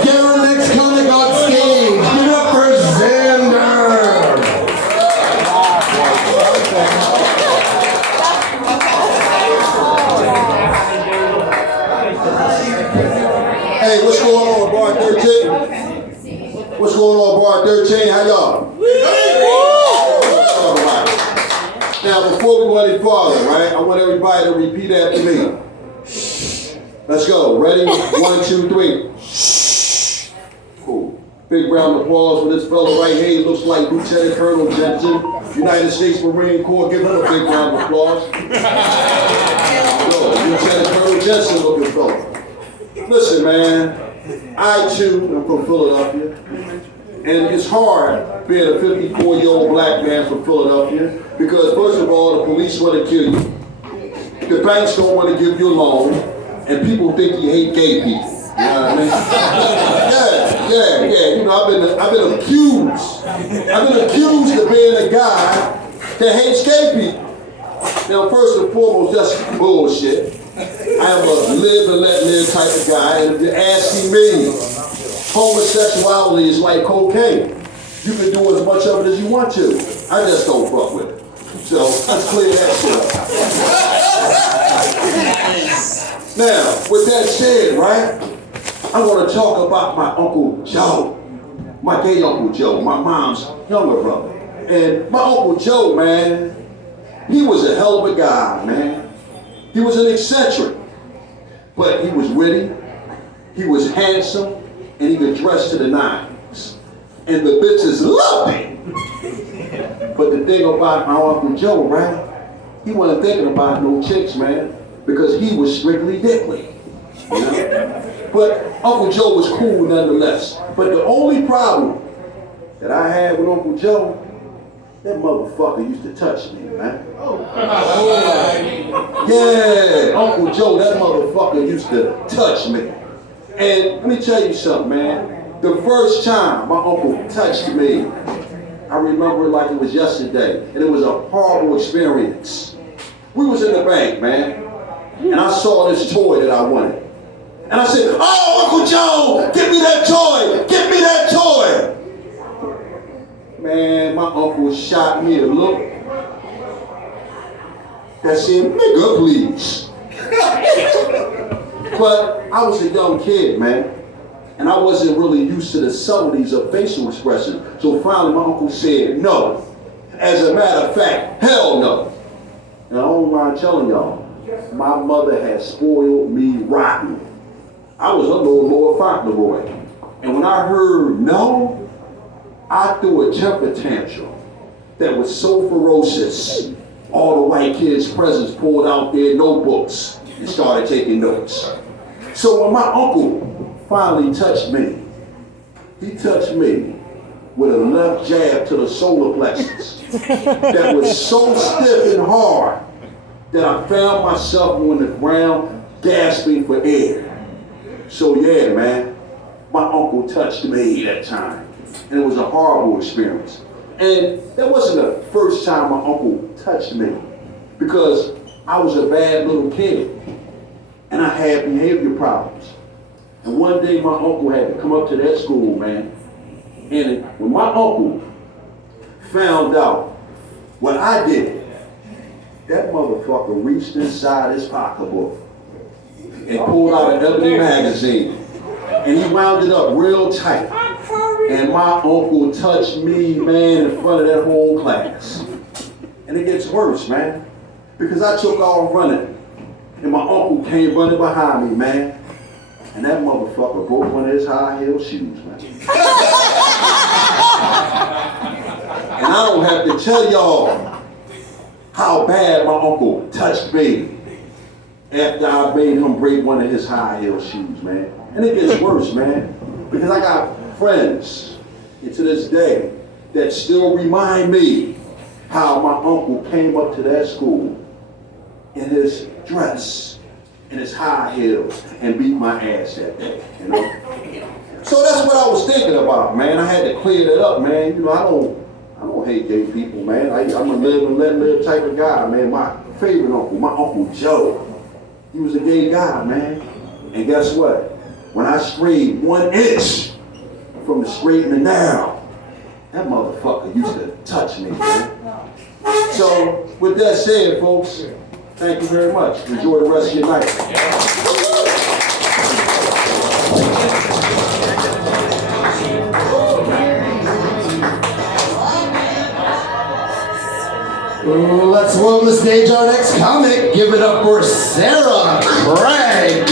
Karen next kind of got stage. Give it up for Xander. Hey, what's going on, Bar 13? What's going on, Bar 13? How y'all? Now, before we go any farther, right, I want everybody to repeat after me. Let's go. Ready? 1, 2, 3. Cool. Big round of applause for this fellow right here. He looks like Lieutenant Colonel Jensen, United States Marine Corps. Give him a big round of applause. Yo, Lieutenant Colonel Jensen looking fellow. Listen, man, I too am from Philadelphia, and it's hard being a 54-year-old black man from Philadelphia because, first of all, the police want to kill you, the banks don't want to give you a loan, and people think you hate gay people. You know what I mean? Yeah. You know, I've been accused of being a guy that hates gay people. Now, first and foremost, that's bullshit. I am a live and let live type of guy, and if you're asking me, homosexuality is like cocaine. You can do as much of it as you want to. I just don't fuck with it. So let's clear that shit up. Now, with that said, right, I want to talk about my Uncle Joe, my gay Uncle Joe, my mom's younger brother. And my Uncle Joe, man, he was a hell of a guy, man. He was an eccentric, but he was witty, he was handsome, and he could dress to the nines. And the bitches loved him. But the thing about my Uncle Joe, right, he wasn't thinking about no chicks, man, because he was strictly dickly. You know? But Uncle Joe was cool nonetheless. But the only problem that I had with Uncle Joe, that motherfucker used to touch me, man. Yeah, Uncle Joe, that motherfucker used to touch me. And let me tell you something, man. The first time my uncle touched me, I remember it like it was yesterday, and it was a horrible experience. We was in the bank, man, and I saw this toy that I wanted. And I said, "Oh, Uncle Joe, give me that toy, give me that toy." Man, my uncle shot me a look that said, "Nigga, please." But I was a young kid, man, and I wasn't really used to the subtleties of facial expression. So finally, my uncle said, "No. As a matter of fact, hell no." And I don't mind telling y'all, my mother had spoiled me rotten. I was a little Lord Fauntleroy. And when I heard no, I threw a temper tantrum that was so ferocious, all the white kids' presents pulled out their notebooks and started taking notes. So when my uncle finally touched me, he touched me with a left jab to the solar plexus that was so stiff and hard that I found myself on the ground gasping for air. So yeah, man, my uncle touched me that time. And it was a horrible experience. And that wasn't the first time my uncle touched me, because I was a bad little kid and I had behavior problems. And one day my uncle had to come up to that school, man. And when my uncle found out what I did, that motherfucker reached inside his pocketbook and pulled out an Ebony magazine. And he wound it up real tight. And my uncle touched me, man, in front of that whole class. And it gets worse, man, because I took off running, and my uncle came running behind me, man. And that motherfucker broke one of his high-heel shoes, man. And I don't have to tell y'all how bad my uncle touched me after I made him break one of his high-heel shoes, man. And it gets worse, man, because I got friends, and to this day, that still remind me how my uncle came up to that school in his dress, in his high heels, and beat my ass that day, you know? So that's what I was thinking about, man. I had to clear that up, man. You know, I don't hate gay people, man. I'm a live and let live type of guy, man. My favorite uncle, my Uncle Joe, he was a gay guy, man. And guess what? When I strayed 1 inch from the straight and the narrow, that motherfucker used to touch me, man. So, with that said, folks, thank you very much. Enjoy the rest of your night. Let's welcome to the stage our next comic. Give it up for Sarah Craig.